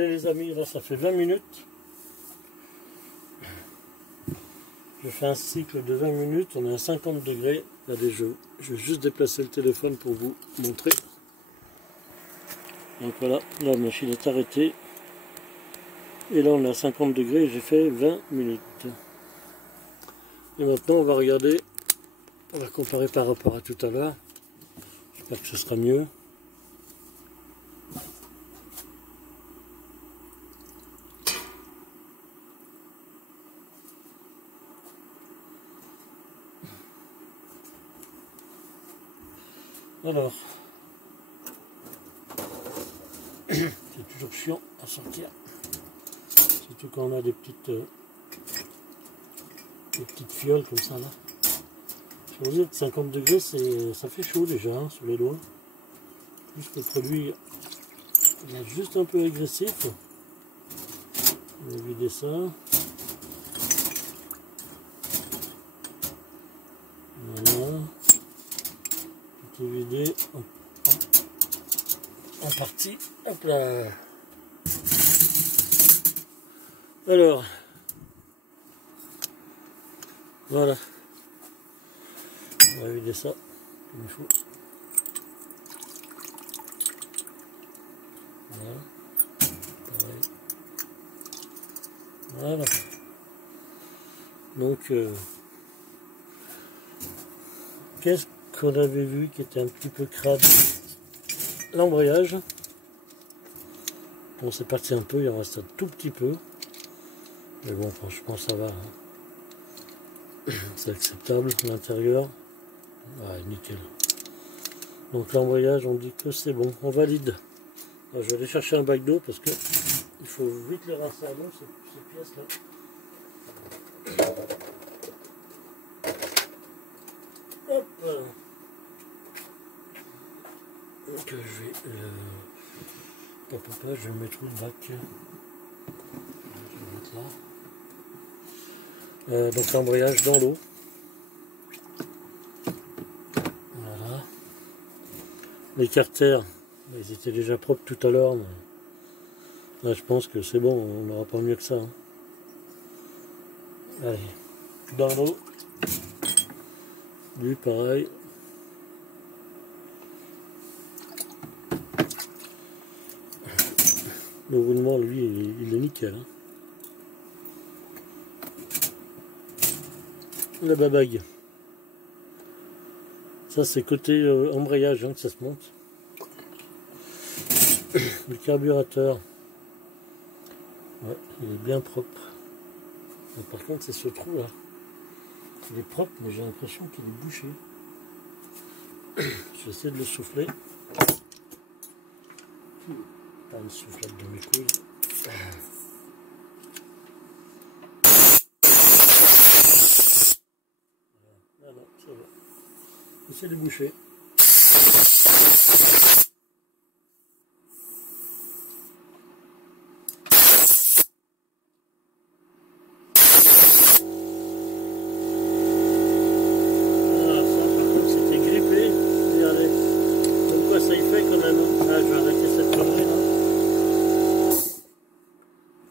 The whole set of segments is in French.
Allez les amis, là ça fait 20 minutes. Je fais un cycle de 20 minutes, on est à 50 degrés. Regardez, je vais juste déplacer le téléphone pour vous montrer. Donc voilà, la machine est arrêtée. Et là on est à 50 degrés et j'ai fait 20 minutes. Et maintenant on va regarder, on va comparer par rapport à tout à l'heure. J'espère que ce sera mieux. Alors, c'est toujours chiant à sortir, surtout quand on a des petites fioles comme ça là. Je vous dis que 50 degrés, ça fait chaud déjà hein, sur les doigts. Plus que le produit il est juste un peu agressif. On va vider ça. Voilà. Tout est vidé en partie. Hop là. Alors, voilà. On va vider ça comme il faut. Voilà. Pareil. Voilà. Donc, qu'est-ce qu'on avait vu qui était un petit peu crade? L'embrayage. Bon, c'est parti un peu, il en reste un tout petit peu. Mais bon, franchement, ça va. Hein. C'est acceptable. L'intérieur, ouais, nickel. Donc l'embrayage, on dit que c'est bon. On valide. Alors, je vais aller chercher un bac d'eau parce que il faut vite les rincer à l'eau, ces pièces-là. Hop. Donc je vais je vais mettre le bac. Je vais mettre là. Donc l'embrayage dans l'eau. Voilà. Les carters, ils étaient déjà propres tout à l'heure. Là je pense que c'est bon, on n'aura pas mieux que ça. Hein. Allez, dans l'eau. Lui pareil. Le roulement, lui, il est nickel. Hein. La babague. Ça, c'est côté embrayage hein, que ça se monte. Le carburateur. Ouais, il est bien propre. Mais par contre, c'est ce trou là. Il est propre, mais j'ai l'impression qu'il est bouché. Je vais essayer de le souffler. Pas une soufflette de mes couilles. Voilà, ça va. J'essaie de boucher.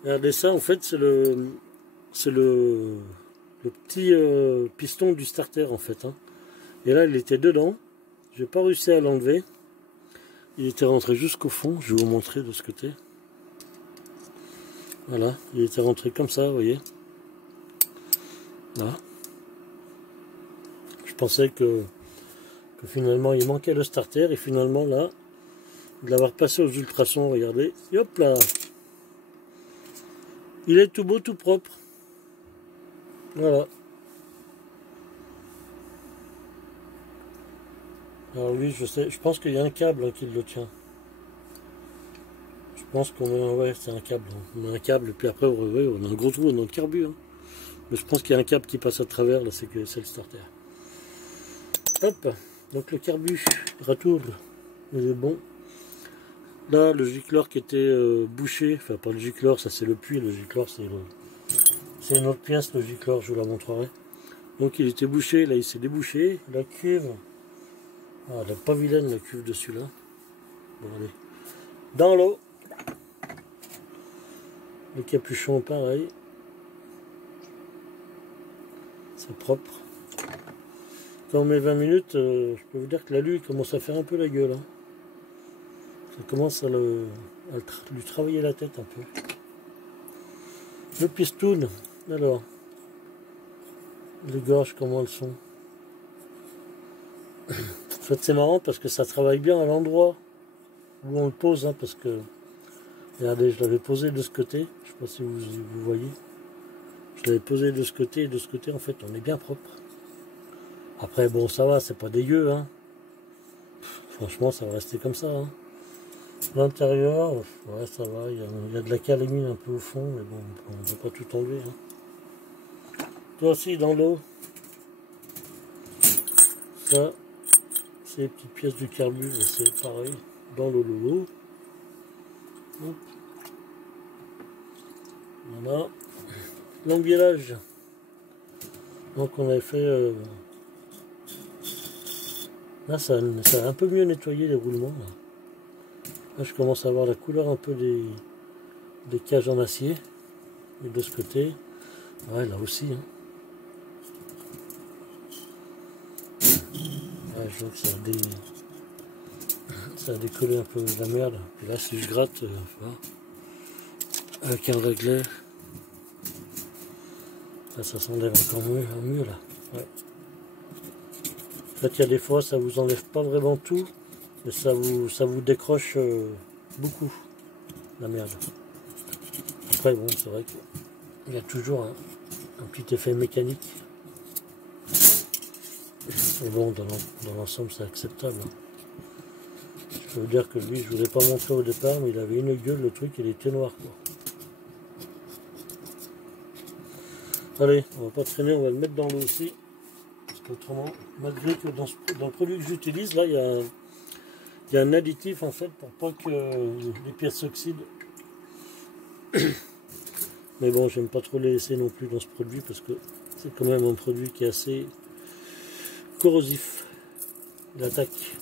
Regardez ça, en fait, c'est le petit piston du starter, en fait. Hein. Et là, il était dedans. J'ai pas réussi à l'enlever. Il était rentré jusqu'au fond. Je vais vous montrer de ce côté. Voilà, il était rentré comme ça, vous voyez. Là. Je pensais que finalement, il manquait le starter. Et finalement, là, de l'avoir passé aux ultrasons, regardez. Et hop là. Il est tout beau, tout propre. Voilà. Alors lui, je pense qu'il y a un câble hein, qui le tient. Je pense qu'on met, ouais, c'est un câble. On met un câble, et puis après, ouais, on a un gros trou dans le carbu. Hein. Mais je pense qu'il y a un câble qui passe à travers, là, c'est le starter. Hop, donc le carbu, retour, il est bon. Là, le gicleur qui était bouché, enfin pas le gicleur, ça c'est le puits, le gicleur c'est une autre pièce, le gicleur, je vous la montrerai. Donc il était bouché, là il s'est débouché. La cuve, ah, elle n'est pas vilaine la cuve dessus là. Bon allez, dans l'eau. Le capuchon pareil. C'est propre. Quand on met 20 minutes, je peux vous dire que l'alu commence à faire un peu la gueule. Hein. Ça commence à lui travailler la tête un peu. Le pistoun, alors, les gorges, comment elles sont. En fait, c'est marrant parce que ça travaille bien à l'endroit où on le pose, hein, parce que, regardez, je l'avais posé de ce côté, je ne sais pas si vous voyez. Je l'avais posé de ce côté et de ce côté, en fait, on est bien propre. Après, bon, ça va, c'est pas dégueu, hein. Franchement, ça va rester comme ça, hein. L'intérieur, ouais, ça va, il y a de la calamine un peu au fond, mais bon, on ne peut pas tout enlever. Hein. Toi aussi, dans l'eau, ça, c'est les petites pièces du carbu, c'est pareil, dans l'eau. Voilà. L'embiellage. Donc on avait fait... Là, ça a un peu mieux nettoyé les roulements. Là, je commence à avoir la couleur un peu des cages en acier. Et de ce côté, ouais, là aussi. Hein. Ouais, je vois que ça a décollé un peu de la merde. Et là, si je gratte, avec un réglet, là, ça s'enlève encore mieux là. Ouais. En fait, il y a des fois, ça vous enlève pas vraiment tout, mais ça vous décroche beaucoup la merde. Après, bon, c'est vrai qu'il y a toujours un petit effet mécanique. Mais bon, dans l'ensemble, c'est acceptable. Je peux vous dire que lui, je ne vous ai pas montré au départ, mais il avait une gueule, le truc, il était noir, quoi. Allez, on va pas traîner, on va le mettre dans l'eau aussi. Parce qu'autrement, malgré que dans le produit que j'utilise, là, il y a un additif, en fait, pour pas que les pièces s'oxydent. Mais bon, j'aime pas trop les laisser non plus dans ce produit, parce que c'est quand même un produit qui est assez corrosif. Il attaque.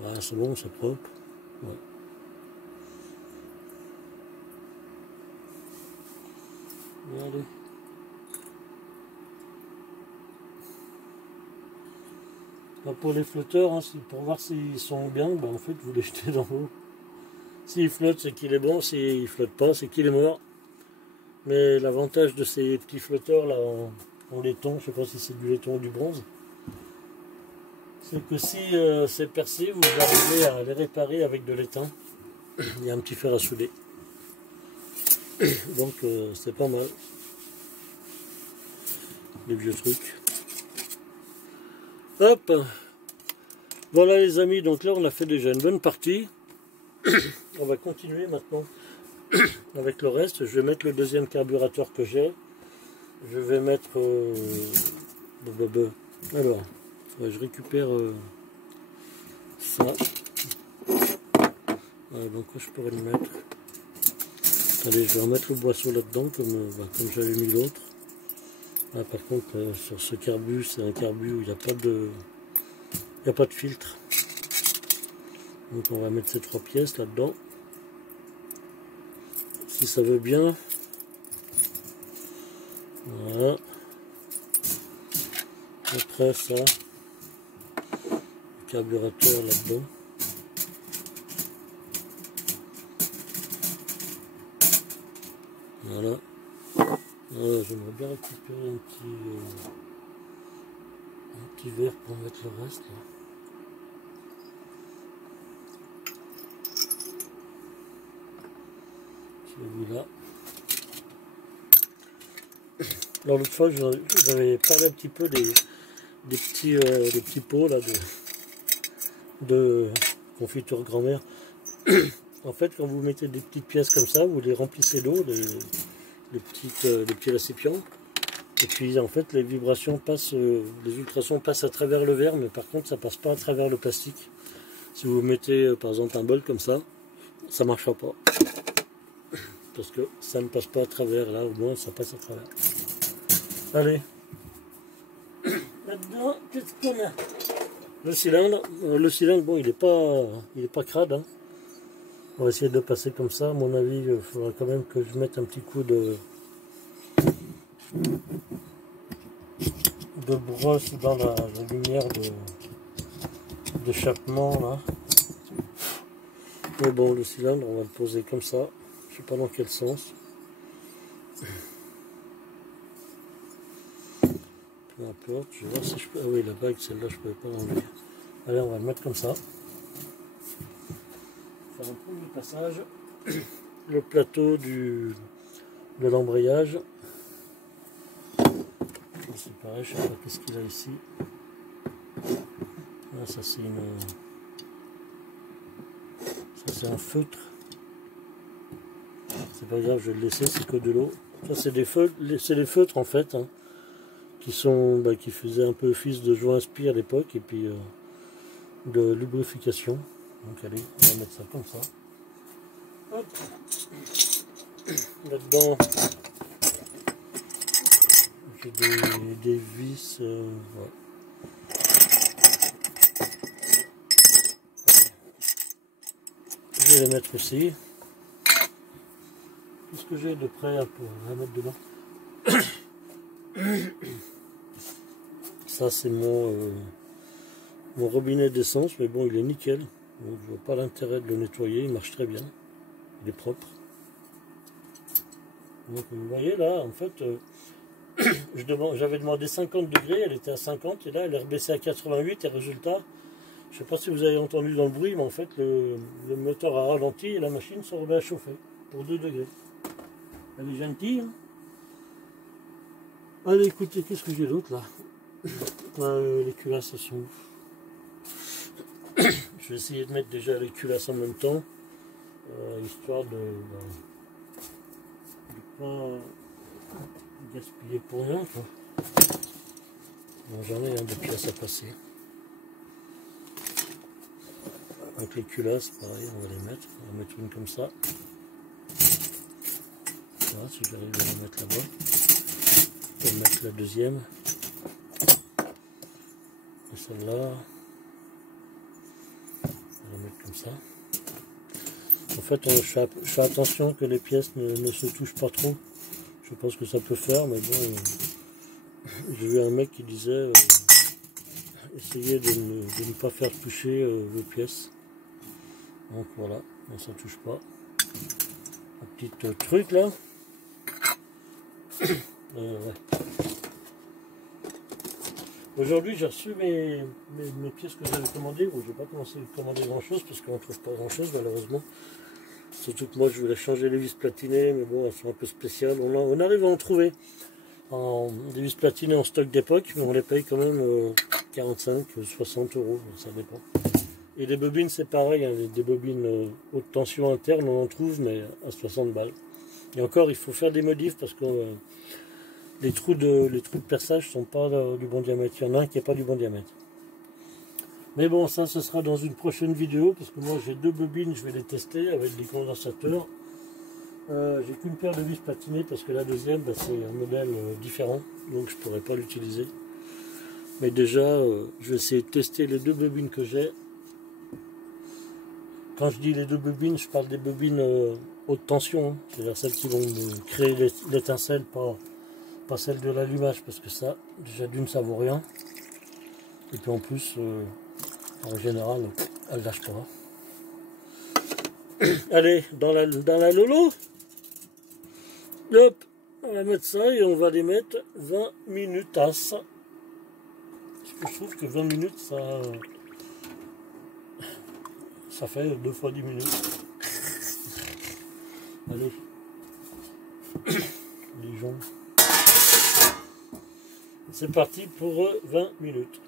Voilà, c'est bon, c'est propre. Ouais. Allez. Là, pour les flotteurs, hein, pour voir s'ils sont bien, ben, en fait, vous les jetez dans l'eau. S'il flotte, c'est qu'il est bon. S'il flotte pas, c'est qu'il est mort. Mais l'avantage de ces petits flotteurs là en laiton, je sais pas si c'est du laiton ou du bronze, c'est que si c'est percé, vous arrivez à les réparer avec de l'étain. Il y a un petit fer à souder. Donc c'est pas mal. Les vieux trucs. Hop. Voilà les amis, donc là on a fait déjà une bonne partie. On va continuer maintenant avec le reste. Je vais mettre le deuxième carburateur que j'ai. Je vais mettre... alors, je récupère ça. Donc je pourrais le mettre. Allez, je vais remettre le boisseau là-dedans comme j'avais mis l'autre. Là, par contre, sur ce carbu, c'est un carbu où il n'y a pas de filtre. Donc on va mettre ces 3 pièces là-dedans. Si ça veut bien. Voilà. Après ça, le carburateur là-dedans. Voilà. J'aimerais bien récupérer un petit verre pour mettre le reste. Là. Celui-là. Alors l'autre fois, j'avais parlé un petit peu des petits pots là de confiture grand-mère. En fait, quand vous mettez des petites pièces comme ça, vous les remplissez d'eau, les petits récipients. Et puis en fait, les vibrations passent, les ultrasons passent à travers le verre, mais par contre, ça passe pas à travers le plastique. Si vous mettez par exemple un bol comme ça ne marchera pas. Parce que ça ne passe pas à travers, là au moins ça passe à travers. Allez. Là-dedans, qu'est-ce qu'on a? Le cylindre, bon il est pas crade. Hein. On va essayer de passer comme ça. À mon avis, il faudra quand même que je mette un petit coup de brosse dans la lumière d'échappement là. Mais bon, le cylindre, on va le poser comme ça. Je sais pas dans quel sens. Peu importe, je vais voir si je peux. Ah oui, la bague, celle-là, je ne pouvais pas l'enlever. Allez, on va le mettre comme ça. Faire un premier passage. Le plateau de l'embrayage. C'est pareil, je ne sais pas qu'est-ce qu'il a ici. Ah, ça c'est un feutre. C'est pas grave, je vais le laisser, c'est que de l'eau. Ça c'est des feutres en fait, hein, qui faisaient un peu office de joint spi à l'époque et puis de lubrification. Donc allez, on va mettre ça comme ça. Hop. Là-dedans, j'ai des vis. Ouais. Je vais les mettre aussi. Qu'est-ce que j'ai de près pour mettre dedans? Ça c'est mon robinet d'essence, mais bon il est nickel. Donc je vois pas l'intérêt de le nettoyer, il marche très bien. Il est propre. Donc vous voyez là, en fait, j'avais demandé 50 degrés, elle était à 50 et là elle est rebaissée à 88 et résultat, je ne sais pas si vous avez entendu dans le bruit, mais en fait le moteur a ralenti et la machine se remet à chauffer pour 2 degrés. Elle est gentille. Hein. Allez, écoutez, qu'est-ce que j'ai d'autre là? Les culasses sont ouf. Je vais essayer de mettre déjà les culasses en même temps, histoire de pas gaspiller pour rien. Bon, j'en ai des pièces à passer. Donc les culasses, pareil, on va les mettre. On va mettre une comme ça. Voilà, si j'arrive à la mettre là-bas. Je vais mettre la deuxième. Et celle-là. On va la mettre comme ça. En fait, je fais attention que les pièces ne se touchent pas trop. Je pense que ça peut faire, mais bon, j'ai vu un mec qui disait essayez de ne pas faire toucher vos pièces. Donc voilà, ça ne touche pas. Un petit truc là. Ouais. Aujourd'hui, j'ai reçu mes pièces que j'avais commandées. Bon, je n'ai pas commencé à commander grand chose parce qu'on ne trouve pas grand chose malheureusement. Surtout que moi je voulais changer les vis platinées, mais bon, elles sont un peu spéciales. On arrive à en trouver des vis platinées en stock d'époque, mais on les paye quand même 45, 60 euros, ça dépend. Et les bobines, c'est pareil, hein, des bobines haute tension interne, on en trouve, mais à 60 balles. Et encore, il faut faire des modifs parce que les trous de perçage ne sont pas du bon diamètre. Il y en a un qui n'est pas du bon diamètre. Mais bon, ça, ce sera dans une prochaine vidéo, parce que moi, j'ai 2 bobines, je vais les tester avec des condensateurs. J'ai qu'une paire de vis platinées, parce que la deuxième, c'est un modèle différent, donc je ne pourrai pas l'utiliser. Mais déjà, je vais essayer de tester les 2 bobines que j'ai. Quand je dis les 2 bobines, je parle des bobines haute tension, hein. C'est-à-dire celles qui vont créer l'étincelle, pas celle de l'allumage, parce que ça, déjà d'une, ça vaut rien. Et puis en plus, en général, elle lâche pas. Allez, dans la Lolo, hop, on va mettre ça et on va les mettre 20 minutes. Parce que je trouve que 20 minutes, ça fait 2 fois 10 minutes. Allez, les gens. C'est parti pour 20 minutes.